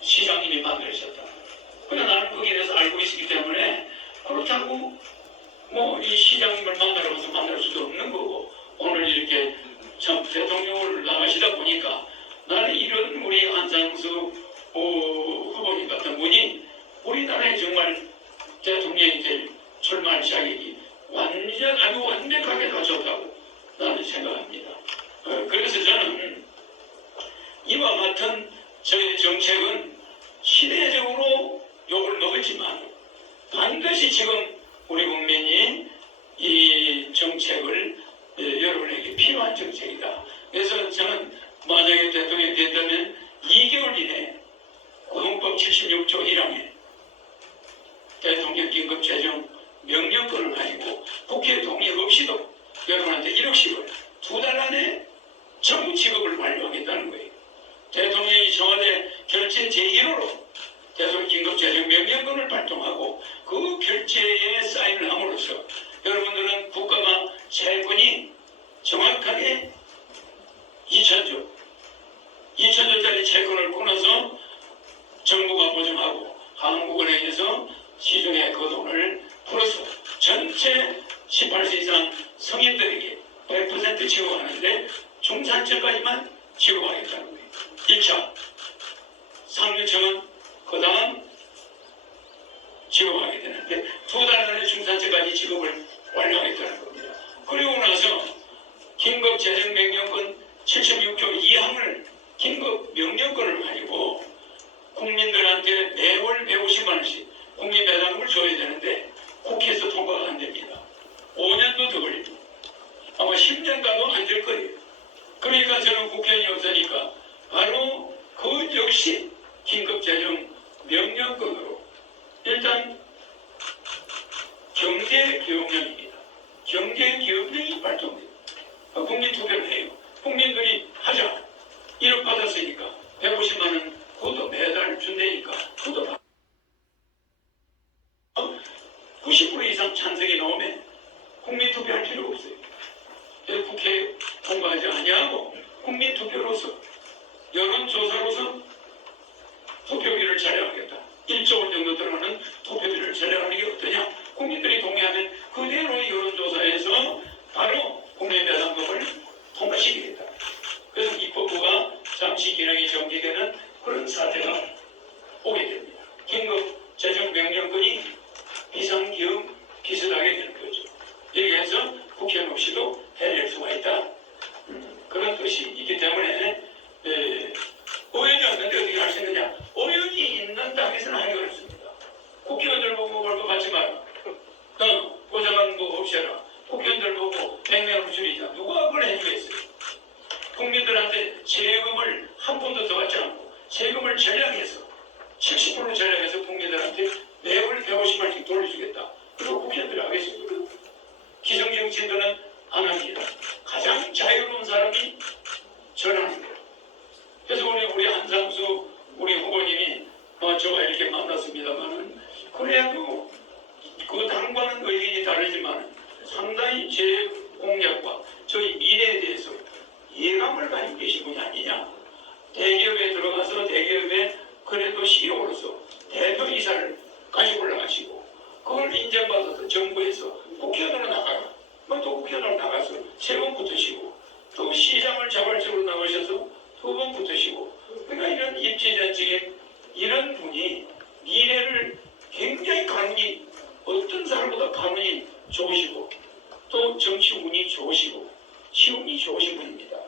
시장님이 만들으셨다. 그러나 나는 거기에 대해서 알고 있었기 때문에 그렇다고 뭐 이 시장님을 만나러 가서 만날 수도 없는 거고 오늘 이렇게 참 대통령을 나가시다 보니까 나는 이런 우리 안상수 후보님 같은 분이 우리나라에 정말 대통령이 될 출마할 자격이 아주 완벽하게 갖췄다고 나는 생각합니다. 그래서 저는 이와 같은 저의 정책은 시대적으로 욕을 먹었지만 반드시 지금 우리 국민이 이 정책을 여러분에게 필요한 정책이다. 그래서 저는 만약에 대통령이 된다면 2개월 이내에 헌법 76조 1항에 대통령 긴급 재정 명령권을 가지고 국회 동의 없이도 여러분한테 1억씩을 2달 안에 전부 지급을 완료하겠다는 거예요. 대통령이 청와대 결재 제1호로 대통령 긴급 재정 명령권을 발동하고 그 결재에 사인을 함으로써 여러분들은 국가가 채권이 정확하게 2천조짜리 채권을 끊어서 정부가 보증하고 한국은행에서 시중에 그 돈을 풀어서 전체 18세 이상 성인들에게 100% 지급하는데 중산층까지만 지급하겠다는 거예요. 1차 상류층은 그 다음 지급하게 되는데 2달 안에 중산층까지 지급을 완료하겠다는 겁니다. 그리고 나서 긴급 재정 명령권 76조 2항을 긴급 명령권을 가지고 국민들한테 매월 150만 원씩 국민 배당금을 줘야 되는데 국회에서 통과가 안 됩니다. 5년도 더 걸립니다. 아마 10년 가도 안 될 거예요. 그러니까 저는 국회의원이 없으니까 바로 그 역시 긴급 재정 명령권으로 일단 경제기업령입니다. 경제기업령이 발동됩니다. 국민 투표를 해요. 국민들이 하자. 1억 받았으니까 150만 원 그것도 매달 준다니까 그것도 받 90% 이상 찬성이 나오면 국민 투표할 필요가 없어요. 그래서 국회에 통과하지 아니하고 국민 투표로서 여론조사로서 투표비를 절약하겠다. 1조 원 정도 들어가는 투표비를 절약하는 게 어떠냐. 국민들이 동의하면 그대로 여론조사에서 바로 국민배당금을 통과시키겠다. 그래서 입법부가 잠시 기능이 정지되는 그런 사태가 오게 됩니다. 긴급 재정 명령권이 비상기업 비슷하게 되는 거죠. 이렇게 해서 국회의원 없이도 해낼 수가 있다. 그런 뜻이 있기 때문에 의원이 없는데 어떻게 할 수 있느냐. 의원이 있는 당에서는 하기가 어렵습니다. 국회의원들 보고 벌금 받지 마라. 보좌관 뭐 없애라. 국회의원들 보고 100명을 줄이자. 누가 그걸 해주겠어요. 국민들한테 세금을 한 푼도 더 받지 않고 세금을 절약해서 70% 절약해서 국민들한테 매월 150만 원씩 돌려주겠다. 그리고 국회의원들이 하겠습니까? 기성정치인들은 안 합니다. 가장 자유로운 사람이 전하는 거예요. 그래서 우리 한상수 우리 후보님이 저와 이렇게 만났습니다만은 그래도 그 당과는 의견이 다르지만 상당히 제 공약과 저희 미래에 대해서 예감을 가지고 계신 분이 아니냐. 대기업에 들어가서 대기업에 그래도 CEO로서 대표이사를 가지고 올라가시고 그걸 인정받아서 정부에서 국회의원으로 나가라. 또 국회의원으로 나가서 3번 붙으시고 또 시장을 자발적으로 나가셔서 2번 붙으시고 그러니까 이런 입지전적인 이런 분이 미래를 굉장히 가문이 어떤 사람보다 가문이 좋으시고 또 정치 운이 좋으시고 시운이 좋으신 분입니다.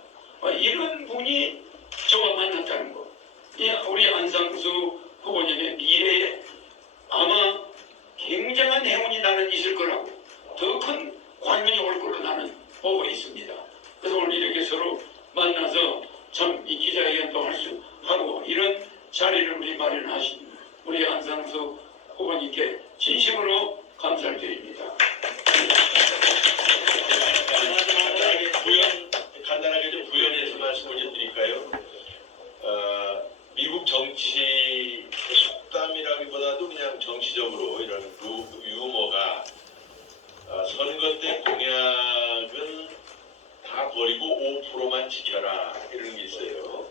이런 분이 저와 만났다는 거. 우리 안상수 후보님의 미래에 아마 굉장한 행운이 나는 있을 거라고 더 큰 관문이 올 걸로 나는 보고 있습니다. 그래서 오늘 이렇게 서로 만나서 참 이 기자회견도 할 수 하고 이런 자리를 우리 마련하신 우리 안상수 후보님께 진심으로 감사를 드립니다. 간단하게 좀 부연해서 말씀을 좀 드릴까요? 미국 정치 속담이라기보다도 그냥 정치적으로 이런 유머가 선거 때 공약은 다 버리고 5%만 지켜라 이런 게 있어요.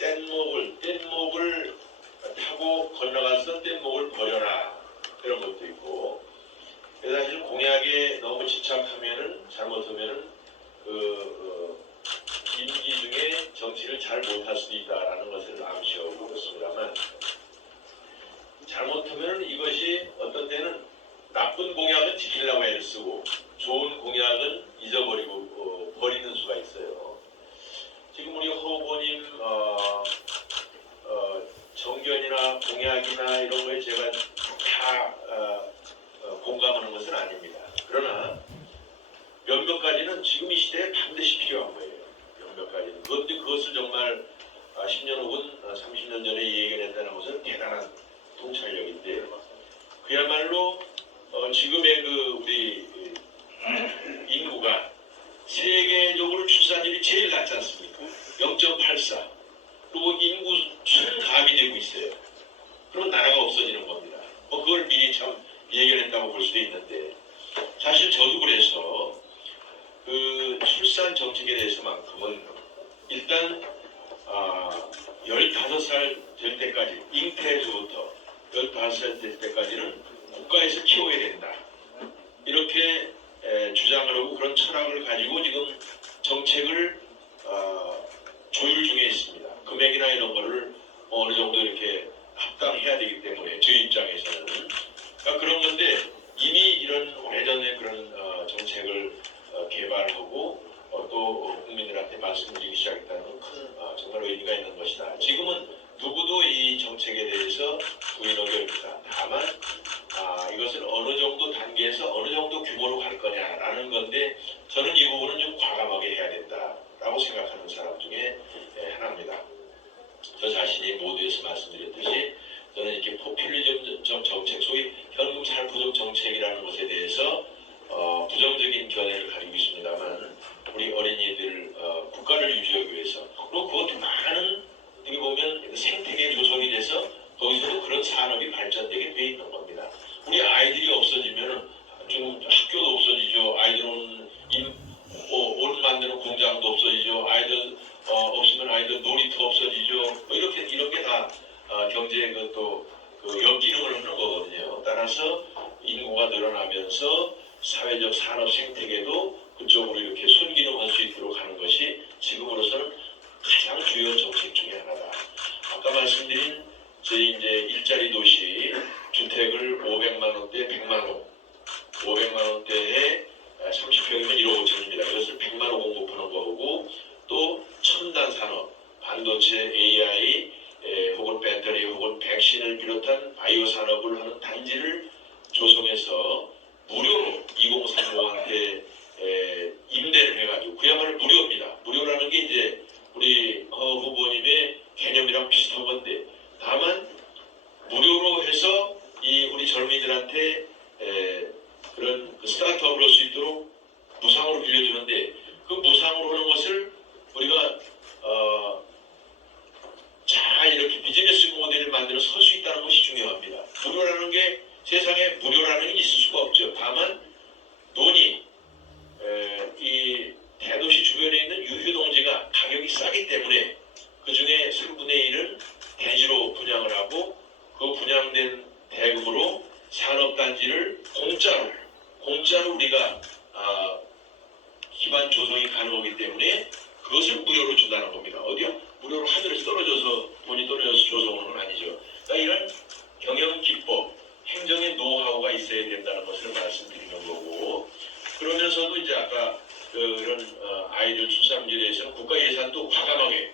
뗏목을 잡고 건너가서 뗏목을 버려라 이런 것도 있고, 사실 공약에 너무 집착하면은 잘못하면은 임기 중에 정치를 잘 못할 수도 있다라는 것을 암시하고 그렇습니다만, 잘못하면 이것이 어떤 때는 나쁜 공약은 지키려고 애를 쓰고 좋은 공약은 잊어버리고 버리는 수가 있어요. 지금 우리 허 후보님 정견이나 공약이나 이런 거에 제가 다 공감하는 것은 아닙니다. 그러나 몇몇 가지는 지금 이 시대에 반드시 필요한 거예요. 몇몇 가지는. 그런데 그것을 정말 10년 혹은 30년 전에 예견했다는 것은 대단한 통찰력인데, 그야말로 지금의 우리 인구가 세계적으로 출산율이 제일 낮지 않습니까? 0.84. 그리고 인구 수는 가미되고 있어요. 그럼 나라가 없어지는 겁니다. 그걸 미리 참 예견했다고 볼 수도 있는데, 사실 저도 그래서 출산 정책에 대해서만큼은 일단 15살 될 때까지, 잉태에서부터 15살 될 때까지는 국가에서 키워야 된다, 이렇게 주장을 하고 그런 철학을 가지고 지금 정책을 조율 중에 있습니다. 금액이나 이런 거를 어느 정도 이렇게 합당해야 되기 때문에 저희 입장에서는, 그러니까 그런 건데, 이미 이런 오래전에 그런 정책을 개발하고 또 국민들한테 말씀드리기 시작했다는 건 큰 정말 의미가 있는 것이다. 지금은 누구도 이 정책에 대해서 부인하기 어렵다. 다만 이것을 어느 정도 단계에서 어느 정도 규모로 갈 거냐라는 건데, 저는 이 부분은 좀 과감하게 해야 된다라고 생각하는 사람 중에 하나입니다. 저 자신이 모두에서 말씀드렸듯이 저는 이렇게 포퓰리즘 정책, 소위 현금 살포적 정책이라는 것에 대해서 부정적인 견해를 가지고 있습니다만, 우리 어린이들 국가를 유지하기 위해서, 그리고 그것도 많은 어떻게 보면 생태계 조성이 돼서 거기서도 그런 산업이 발전되게 돼 있는 겁니다. 우리 아이들이 없어지면은 지금 학교도 없어지죠. 아이들 옷 만드는 공장도 없어지죠. 아이들 없으면 아이들 놀이터 없어지죠. 이렇게 다 경제의 또 역기능을 하는 거거든요. 따라서 인구가 늘어나면서 사회적 산업 생태계도 그쪽으로 이렇게 순기능할 수 있도록 하는 것이 지금으로서는 가장 주요 정책 중에 하나다. 아까 말씀드린 저희 이제 일자리 도시 주택을 500만 원대 100만 원, 500만 원대에 30평이면 1억 5천입니다. 이것을 100만 원 공급하는 거고, 또 첨단 산업, 반도체, AI, 혹은 배터리, 혹은 백신을 비롯한 바이오 산업을 하는 단지를 조성해서 무료로 2030한테 임대를 해가지고, 그야말로 무료입니다. 무료라는 게 이제 우리 허 후보님의 개념이랑 비슷한 건데, 다만 무료로 해서 우리 젊은이들한테 그런 스타트업을 할 수 있도록 무상으로 빌려주는데, 그 무상으로 하는 것을 우리가 잘 이렇게 비즈니스 모델을 만들어 설 수 있다는 것이 중요합니다. 무료라는 게, 세상에 무료라는 게 있을 수가 없죠. 다만 돈이 이 대도시 주변에 있는 유휴농지가 가격이 싸기 때문에 그 중에 3분의 1은 대지로 분양을 하고, 그 분양된 대금으로 산업단지를 공짜로 우리가 기반 조성이 가능하기 때문에 그것을 무료로 준다는 겁니다. 어디야? 무료로 하늘에서 돈이 떨어져서 조성하는 건 아니죠. 그러니까 이런 경영 기법, 행정의 노하우가 있어야 된다는 것을 말씀드리는 거고, 그러면서도 이제 아까 이런 아이들 출산 문제에 대해서는 국가 예산도 과감하게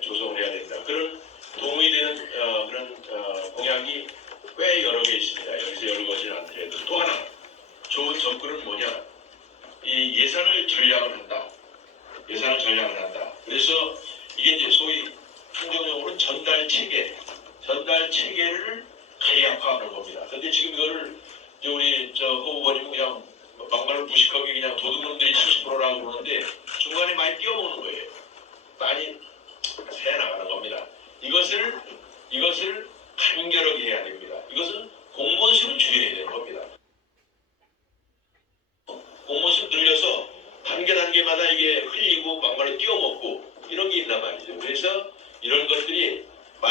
조성을 해야 된다. 그런 도움이 되는 그런 공약이 꽤 여러 개 있습니다. 여기서 여러 가지는 않더라도, 또 하나 좋은 접근은 뭐냐? 이 예산을 전략을 한다. 그래서 이게 이제 소위 행정용어로는 전달 체계를 간략화하는 겁니다. 그런데 지금 이거를 이제 우리 허 후보님은 그냥 막말을 무식하게 그냥 도둑놈들이 70%라고 그러는데, 중간에 많이 끼워먹는 거예요. 많이 새 나가는 겁니다. 이것을 간결하게 해야 됩니다. 이것은 공무원 수를 줄여야 되는 겁니다. 공무원 수를 늘려서 단계마다 이게 흘리고 막말을 끼워먹고 이런 게 있단 말이죠. 그래서 이런 것들이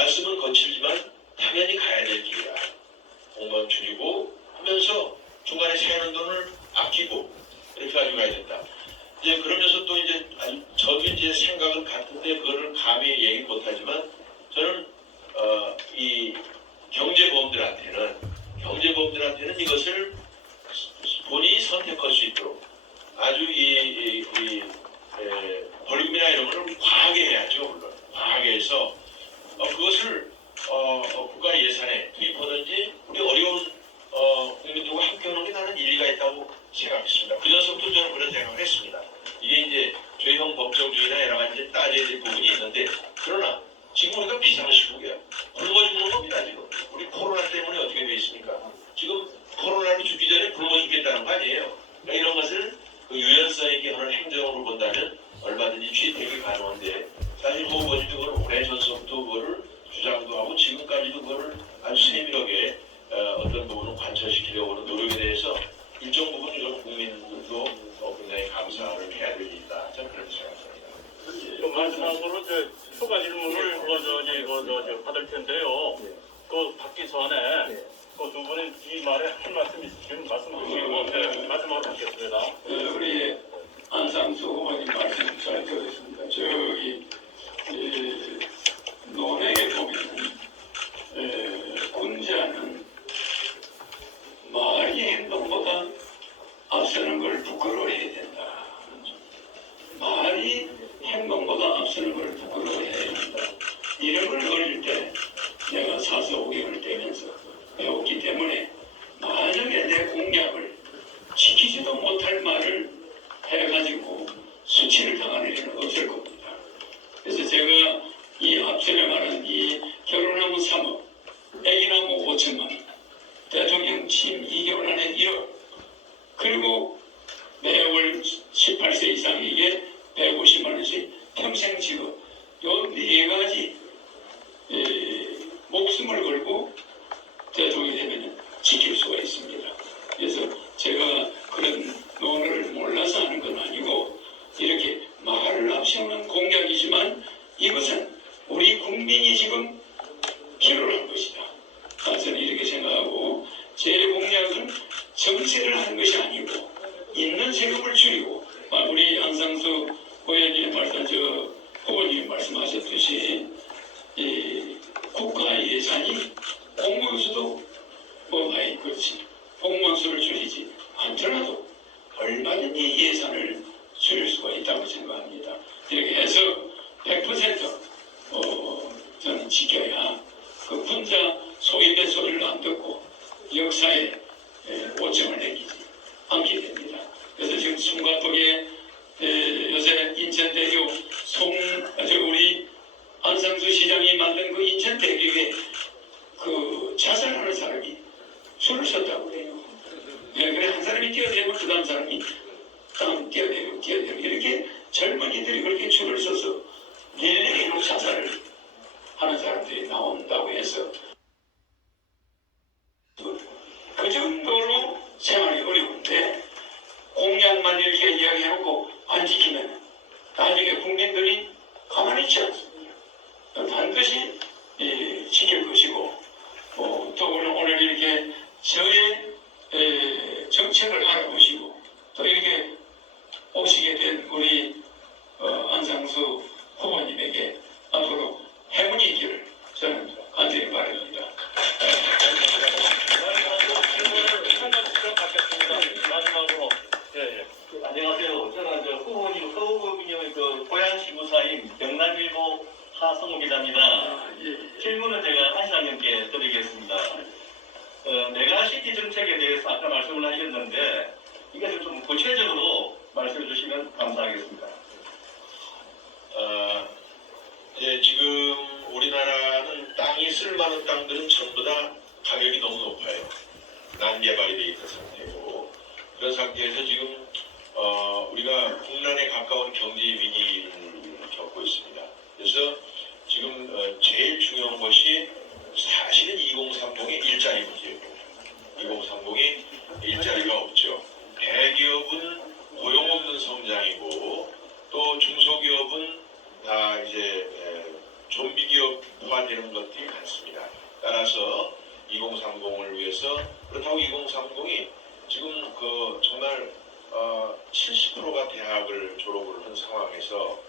말씀은 거칠지만 당연히 가야 될 길이다. 공무원 줄이고 하면서 중간에 새는 돈을 아끼고 이렇게 가지고 가야 된다. 이제 그러면서 또 이제 저도 이제 생각은 같은데 그거를 감히 얘기 못하지만 저는 이 경제보험들한테는 이것을 본인이 선택할 수 있도록 아주 벌금이나 이런 걸 과하게 해야죠. 물론 과하게 해서 그것을 국가 예산에 투입하든지 우리 어려운 국민들과 함께하는 게 나는 일리가 있다고 생각했습니다. 그 전부터 저는 그런 생각을 했습니다. 이게 이제 죄형 법정주의나 여러 가지 따져야 될 부분이 있는데 그러나 지금 우리가 비상시국이야. 굶어 죽는 겁니다. 지금 우리 코로나 때문에 어떻게 돼 있습니까? 지금 코로나로 죽기 전에 굶어 죽겠다는 거 아니에요. 그러니까 이런 것을 그 유연성 있게 하는 행정으로 본다면 얼마든지 취택이 가능한데 사실 후보님도 그걸 오래전서부터 그거를 주장도 하고 지금까지도 그거를 아주 세밀하게 어떤 부분을 관철시키려고 하는 노력에 대해서 일정 부분 이런 국민들도 굉장히 감사를 해야 될 일이다. 저는 그렇게 생각합니다. 마지막으로 추가 질문을 받을 텐데요. 그 받기 전에 그 두 분이 이 말에 한 말씀 있으시면 말씀 주시고 마지막으로 받겠습니다. 우리 안상수 후보님 말씀 잘 들었습니다. 저기 논의에 보면 군자는 말이 행동보다 앞서는 걸 부끄러워해야 된다. 말이 행동보다 앞서는 걸 부끄러워해야 된다. 이런 걸 어릴 때 내가 4서 5개월 되면서 배웠기 때문에 만약에 내 공약을 지키지도 못할 말을 해가지고 수치를 당하는 일은 없을 겁니다. 그래서 제가 이 앞전에 말한 이 결혼나무 3억, 애기나무 5천만 원, 대통령 취임 2개월 안에 1억, 그리고 매월 18세 이상에게 150만 원씩 평생 지급, 요 네 가지 목숨을 걸고 대통령이 되면 지킬 수가 있습니다. 그래서 제가 그런 논어를 몰라서 하는 건 아니고 이렇게 말을 앞세우는 공약이지만 이것은 우리 국민이 지금 필요로 한 것이다. 저는 이렇게 생각하고 제 공약은 정세를 하는 것이 아니고 있는 세금을 줄이고 우리 안상수 의원님 후보님이 말씀하셨듯이 국가 예산이 공무원 수도 그렇지 공무원 수를 줄이지 않더라도 얼마든지 예산을 줄일 수가 있다고 생각합니다. 이렇게 해서 100% 저는 지켜야 그 군자 소인의 소리를 안 듣고 역사에 오점을 내기지 않게 됩니다. 그래서 지금 송가덕에 요새 인천대교 우리 안상수 시장이 만든 그 인천대교에 그 자살하는 사람이 줄을 섰다고 그래요. 그래 한 사람이 뛰어내면 그 다음 사람이 뛰어내고 이렇게 젊은이들이 그렇게 줄을 서서 릴레이로 자살을 하는 사람들이 나온다고 해서 그 정도로 생활이 어려운데 공약만 이렇게 이야기해놓고 안 지키면 나중에 국민들이 가만히 있지 않습니다. 반드시 지킬 것이고 또 오늘 이렇게 저의 정책을 알아보시고 또 이렇게 오시게 된 우리 안상수 후보님에게 앞으로 행운이 있기를 저는 간절히 바랍니다. 마지막으로 안녕하세요. 저는 후보님 그 고향시구사인 경남일보 하성우 기자입니다. 질문은 제가 한 시간 넘게 드리겠습니다. 메가시티 정책에 대해서 아까 말씀을 하셨는데 이것을 좀 구체적으로 말씀해 주시면 감사하겠습니다. 지금 우리나라는 땅이 쓸만한 땅들은 전부 다 가격이 너무 높아요. 난개발이 되어 있는 상태고 그런 상태에서 지금 우리가 국난에 가까운 경제 위기를 겪고 있습니다. 그래서 지금 제일 중요한 것이 사실은 2030의 일자리 문제예요. 2030이 일자리가 없죠. 대기업은 고용 없는 성장이고 또 중소기업은 다 이제 좀비 기업 고화되는 것들이 많습니다. 따라서 2030을 위해서 그렇다고 2030이 지금 그 정말 70%가 대학을 졸업을 한 상황에서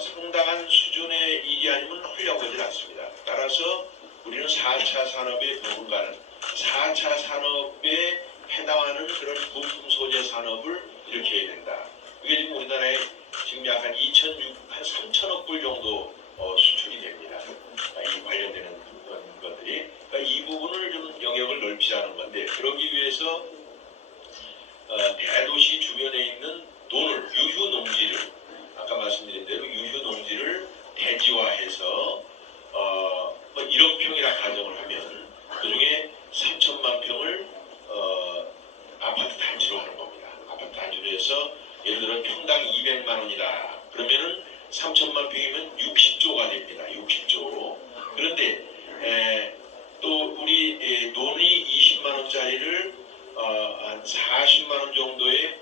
상당한 수준의 일이 아니면 하려고 하질 않습니다. 따라서 우리는 4차 산업의 부분과는 4차 산업에 해당하는 그런 부품 소재 산업을 일으켜야 된다. 그게 지금 우리나라에 지금 약 한 3천억 불 정도 수출이 됩니다. 이 관련되는 것들이. 그러니까 이 부분을 좀 영역을 넓히자는 건데, 그러기 위해서 대도시 주변에 있는 돈을, 유휴 농지를, 아까 말씀드린 대로 유휴 농지를 대지화해서 뭐 1억 평이라 가정을 하면 그 중에 3천만 평을 아파트 단지로 하는 겁니다. 아파트 단지로 해서 예를 들어 평당 200만 원이다. 그러면은 3천만 평이면 60조가 됩니다. 60조. 그런데 또 우리 돈이 20만 원짜리를 한 40만 원 정도의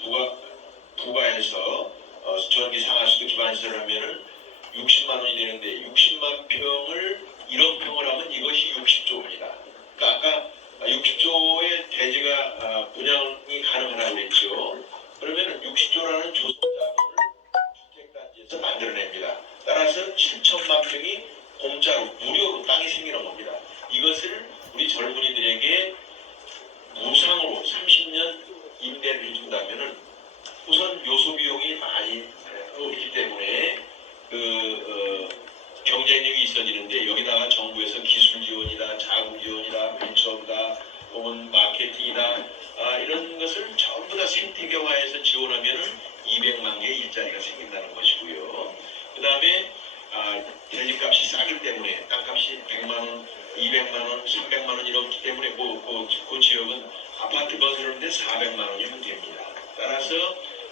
부과해서 전기 상하수도 기반시설을 하면은 60만 원이 되는데 60만 평을 1억 평을 하면 이것이 60조입니다. 그러니까 아까 60조의 대지가 분양이 가능하다고 그랬죠. 그러면 60조라는 조성자금을 주택단지에서 만들어냅니다. 따라서 7천만 평이 공짜로 무료로 땅이 생기는 겁니다. 이것을 우리 젊은이들에게 무상으로 30년 임대를 해준다면은 우선 요소 비용이 많이 있기 때문에 경쟁력이 있어지는데, 여기다가 정부에서 기술 지원이다, 자금 지원이다, 벤처다, 혹은 마케팅이다, 이런 것을 전부 다 생태계화해서 지원하면은 200만 개의 일자리가 생긴다는 것이고요. 그 다음에 대지값이 싸기 때문에 땅값이 100만 원, 200만 원, 300만 원 이렇기 때문에 그 지역은 아파트 건설하는데 400만 원이면 됩니다. 따라서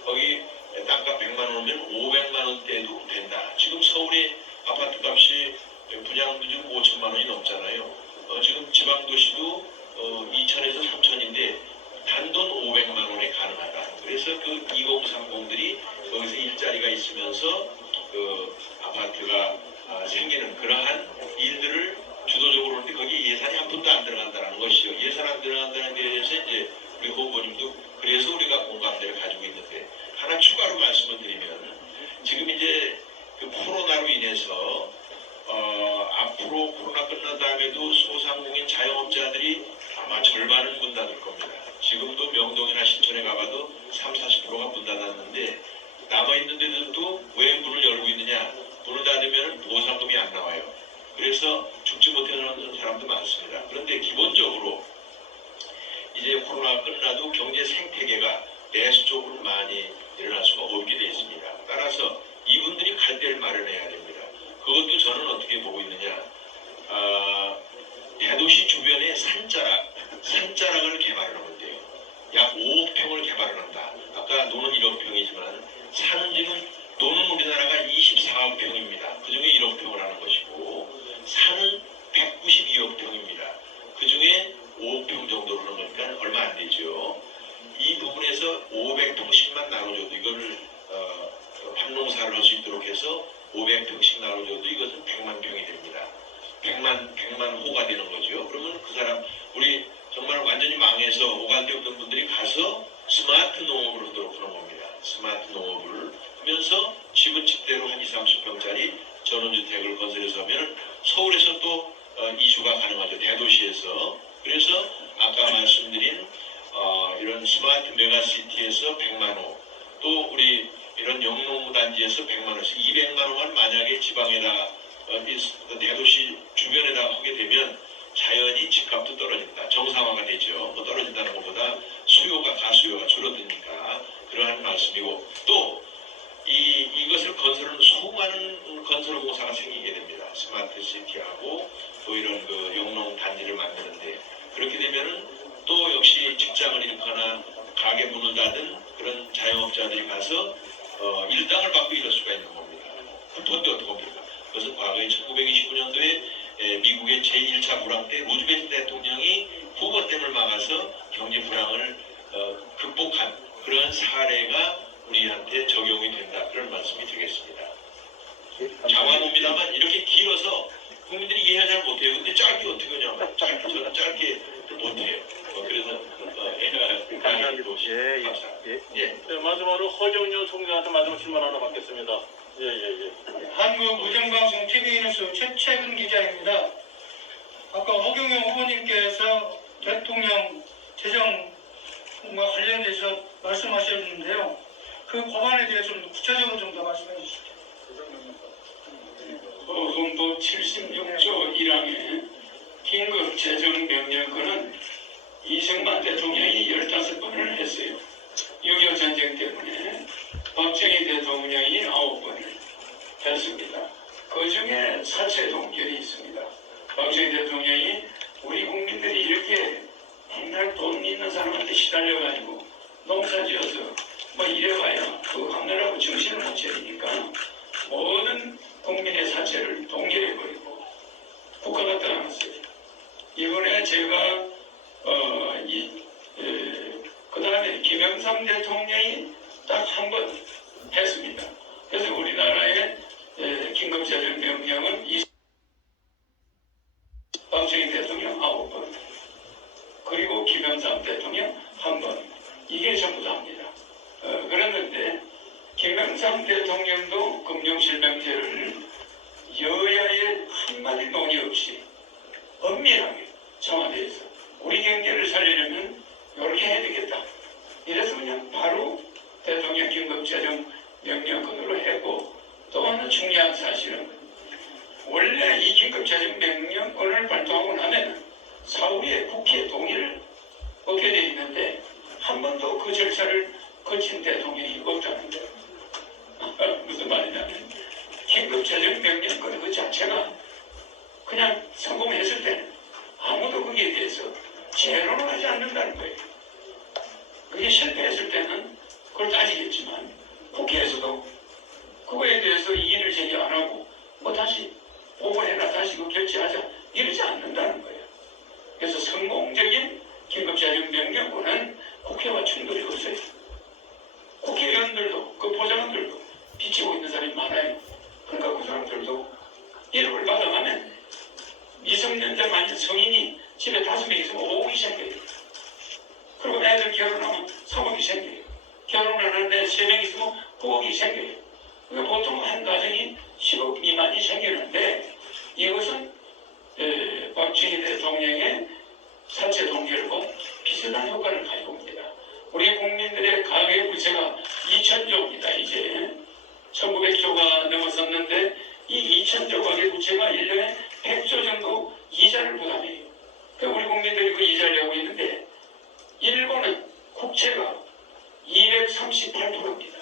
거기 땅값 100만 원이면 500만 원대도 된다. 지금 서울의 아파트 값이 분양도 지금 5천만 원이 넘잖아요. 지금 지방도시도 2천에서 3천인데 단돈 500만 원에 가능하다. 그래서 그 2030들이 거기서 일자리가 있으면서 그 아파트가 생기는 그러한 일들을 주도적으로 하는데, 거기 예산이 한 푼도 안 들어간다는 것이요. 예산 안 들어간다는 데 대해서 이제 우리 후보님도 그래서 우리가 공감대를 가지고 있는데, 하나 추가로 말씀을 드리면, 지금 이제 그 코로나로 인해서 앞으로 코로나 끝난 다음에도 소상공인 자영업자들이 아마 절반은 문 닫을 겁니다. 지금도 명동이나 신촌에 가봐도 30-40%가 문 닫았는데, 남아있는 데들도 왜 문을 열고 있느냐? 문을 닫으면 보상금이 안 나와요. 그래서 죽지 못하는 사람도 많습니다. 그런데 기본적으로 이제 코로나가 끝나도 경제 생태계가 내수 쪽으로 많이 일어날 수가 없게 되어 있습니다. 따라서 이분들이 갈 데를 마련해야 됩니다. 그것도 저는 어떻게 보고 있느냐? 대도시 주변에 산자락을 개발하는 건데요. 약 5억 평을 개발한다. 아까 노는 1억 평이지만 산은 지금 노는 우리나라가 24억 평입니다. 그 중에 1억 평을 하는 것이고, 산은 192억 평입니다. 그 중에 5억 평 정도로 하는 거니까 얼마 안 되죠. 이 부분에서 500평씩만 나눠줘도, 이거를 밭농사를 할 수 있도록 해서 500평씩 나눠줘도 이것은 100만 평이 됩니다. 100만 호가 되는 거죠. 그러면 그 사람, 우리 정말 완전히 망해서 오갈 데 없는 분들이 가서 스마트 농업을 하도록 하는 겁니다. 스마트 농업을 하면서 집은 집대로 한 20-30평짜리 전원주택을 건설해서 하면 서울에서 또 이주가 가능하죠. 대도시에서. 그래서 아까 말씀드린 이런 스마트 메가시티에서 100만 호, 또 우리 이런 영농 단지에서 100만 원에서 200만 원만 만약에 지방에다 대도시 주변에다 하게 되면 자연히 집값도 떨어진다. 정상화가 되죠. 뭐 떨어진다는 것보다 가수요가 줄어드니까 그러한 말씀이고, 또 이것을 건설하는 수많은 건설공사가 생기게 됩니다. 스마트 시티하고 또 이런 그 영농 단지를 만드는데, 그렇게 되면은 또 역시 직장을 잃거나 가게 문을 닫은 그런 자영업자들이 가서 일당을 받고 이럴 수가 있는 겁니다. 그 돈도 어떻게 합니까? 그것은 과거에 1929년도에 미국의 제1차 불황 때 루즈벨트 대통령이 후보댐을 막아서 경제 불황을 극복한 그런 사례가 우리한테 적용이 된다. 그런 말씀이 드리겠습니다. 장관입니다만 이렇게 길어서 국민들이 저는 짧게 못해요. 그래서 강의하기도 네, 마지막으로 허경영 총장한테 마지막 질문 하나 받겠습니다. 한국 무정방송 TV뉴스 최채근 기자입니다. 아까 허경영 후보님께서 대통령 재정과 관련해서 말씀하셨는데요. 그 법안에 대해서 좀 구체적으로 좀 더 말씀해 주시죠. 헌법 76조 1항의 긴급 재정 명령권은 이승만 대통령이 15번을 했어요. 6.25 전쟁 때문에 박정희 대통령이 9번을 했습니다. 그 중에 사채 동결이 있습니다. 박정희 대통령이 우리 국민들이 이렇게 맨날 돈 있는 사람한테 시달려가지고 농사지어서 뭐 이래봐야 그거 갚느라고 정신을 못 차리니까 모든 국민의 사채를 동결해버리고 국가가 떠나갔어요. 이번에 제가 그 다음에 김영삼 대통령이 딱 한 번 했습니다. 그래서 우리나라의 긴급재정 명령은 박정희 대통령 9번, 그리고 김영삼 대통령 1번, 이게 전부 다입니다. 그랬는데 김영삼 대통령도 금융실명제를 여야의 한마디 논의 없이 엄밀하게 청와대에서 우리 경제를 살리려면 이렇게 해야 되겠다. 이래서 그냥 바로 대통령 긴급재정 명령권으로 했고, 또 하나 중요한 사실은 원래 이 긴급재정 명령권을 발동하고 나면 사후에 국회 동의를 얻게 돼 있는데 한 번도 그 절차를 거친 대통령이 없다는 거예요. 무슨 말이냐면 긴급재정 명령권 그 자체가 그냥 성공했을 때는 아무도 거기에 대해서 제로를 하지 않는다는 거예요. 그게 실패했을 때는 그걸 따지겠지만 국회에서도 그거에 대해서 이의를 제기 안 하고 뭐 다시 보고해라, 다시 그 결제하자 이러지 않는다는 거예요. 그래서 성공적인 긴급재정 명령권은 국회와 충돌이 없어요. 국회의원들도 그 보좌관들도 비치고 있는 사람이 많아요. 그러니까 그 사람들도 1억을 받아가면 미성년자 만약 성인이 집에 5명 있으면 5억이 생겨요. 그리고 애들 결혼하면 3억이 생겨요. 결혼 안 하는 애 3명 있으면 9억이 생겨요. 그러니까 보통 한 가정이 10억 미만이 생기는데 이것은 박정희 대통령의 사채 동결과 비슷한 효과를 가지고 옵니다. 우리 국민들의 가계부채가 2,000조입니다. 이제 1,900조가 넘어섰는데 이 2,000조 가계부채가 1년에 100조 정도 이자를 부담해요. 그러니까 우리 국민들이 그 이자를 내고 있는데 일본은 국채가 238%입니다.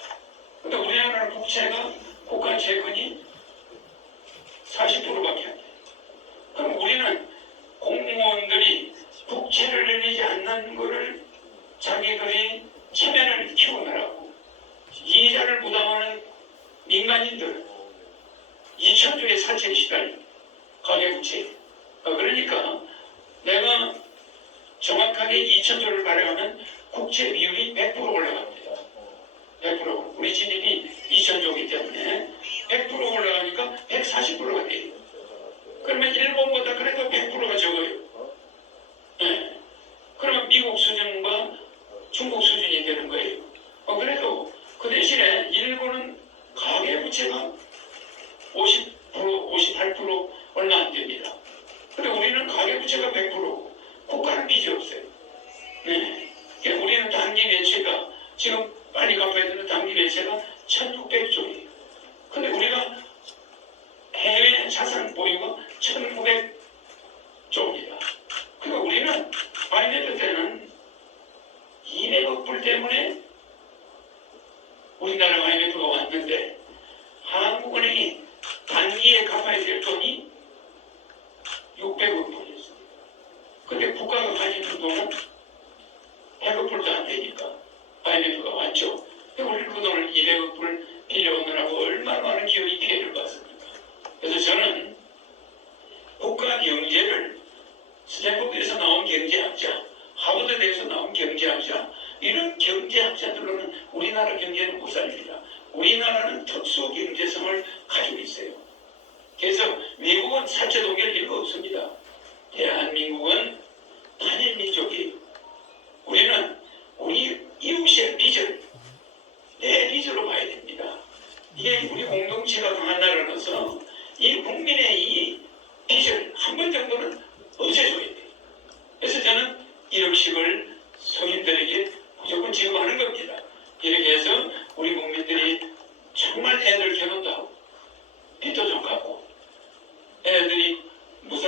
근데 우리나라는 국채가 국가 재건이 40%밖에 안 돼요. 그럼 우리는 공무원들이 국채를 늘리지 않는 것을 자기들이 체면을 키우느라고 이자를 부담하는 민간인들 2,000조의 사채에 시달려 가계부채. 그러니까 내가 정확하게 2,000조를 발행하면 국채 비율이 100% 올라갑니다. 100%. 우리 GDP 2,000조이기 때문에 100% 올라가니까 140%가 돼요. 그러면 일본보다 그래도 100%가 적어요. 네. 그러면 미국 수준과 중국 수준이 되는 거예요. 그래도 그 대신에 일본은 가계부채가 50%, 58% 얼마 안 됩니다. 근데 우리는 가계부채가 100%고 국가는 빚이 없어요. 네. 그러니까 우리는 단기 매체가 지금 빨리 갚아야 되는 단기 매체가 1,600조예요. 근데 우리가 해외 자산 보유가 1,900조입니다. 그러니까 우리는 IMF 때는 200억 불 때문에 우리나라 IMF가 왔는데 한국은행이 단기에 갚아야 될 돈이 600억 불이었습니다. 근데 국가가 가지는 돈은 100억 불도 안 되니까 IMF가 왔죠. 우리는 그 돈을 200억 불 빌려오느라고 얼마나 많은 기업이 피해를 봤습니까? 그래서 저는 국가 경제를 스탠포드에서 나온 경제학자, 하버드대에서 나온 경제학자, 이런 경제학자들로는 우리나라 경제는 못 살립니다. 우리나라는 특수 경제성을 가지고 있어요. 그래서 미국은 사채 동결 일거 없습니다. 대한민국은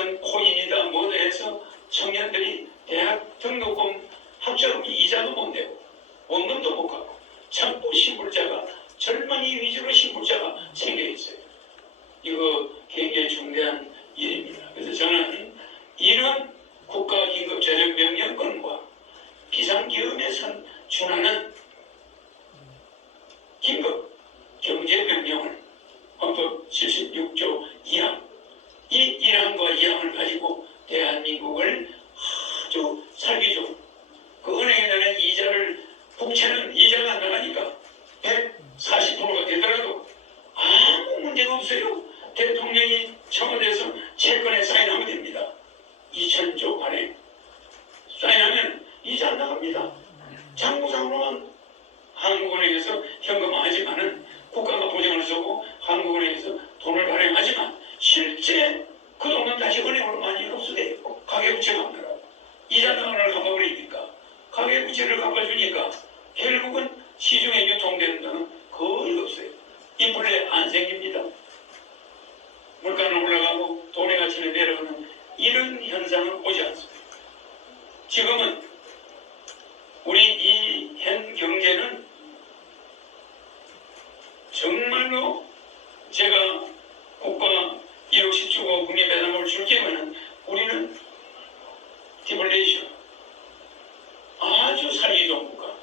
무슨 코인이다 뭐다 해서 청년들이 대학 등록금 학자금 이자도 못 내고 원금도 못 갚고 전부 신불자가 젊은이 위주로 신불자가 생겨 있어요. 이거 굉장히 중대한 일입니다. 그래서 저는 이런 국가긴급재정명령권과 비상기업에 준하는 긴급 경제명령을 헌법 76조 2항 이 1항과 2항을 가지고 대한민국을 아주 살기 좋은 그 은행에 대한 이자를 국채는 이자가 안 나가니까 140%가 되더라도 아무 문제가 없어요. 대통령이 청와대에서 채권에 사인하면 됩니다. 2000조 발행 사인하면 이자 안 나갑니다. 장부상으로만 한국은행에서 현금화하지만은 국가가 보증을 서고 한국은행에서 돈을 발행하지만 실제 그 돈은 다시 은행으로 많이 흡수돼요. 가계부채가 안 나가고 이자 나가를 갚아버리니까 가계부채를 갚아주니까 결국은 시중에 유통되는 돈은 거의 없어요. 인플레 안 생깁니다. 물가는 올라가고 돈의 가치는 내려가는 이런 현상은 오지 않습니다. 지금은 우리 이 현 경제는 정말로 제가 국가 1억씩 주고 국민 배당금을 줄 경우에는 우리는 디플레이션 아주 살기 좋은 국가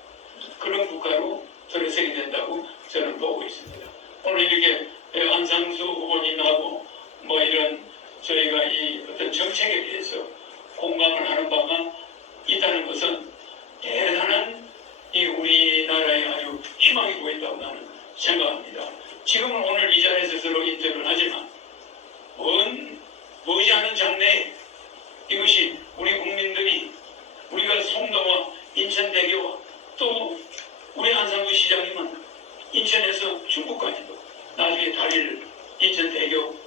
그런 국가로 들어서게 된다고 저는 보고 있습니다. 오늘 이렇게 안상수 후보님하고 뭐 이런 저희가 이 어떤 정책에 대해서 공감을 하는 바가 있다는 것은 대단한 이 우리나라에 아주 희망이 보인다고 나는 생각합니다. 지금은 오늘 이 자리에서 서로 인터뷰를 하지만 머지않은 장래에 이것이 우리 국민들이 우리가 송도와 인천대교와 또 우리 안상수 시장님은 인천에서 중국까지도 나중에 다리를 인천대교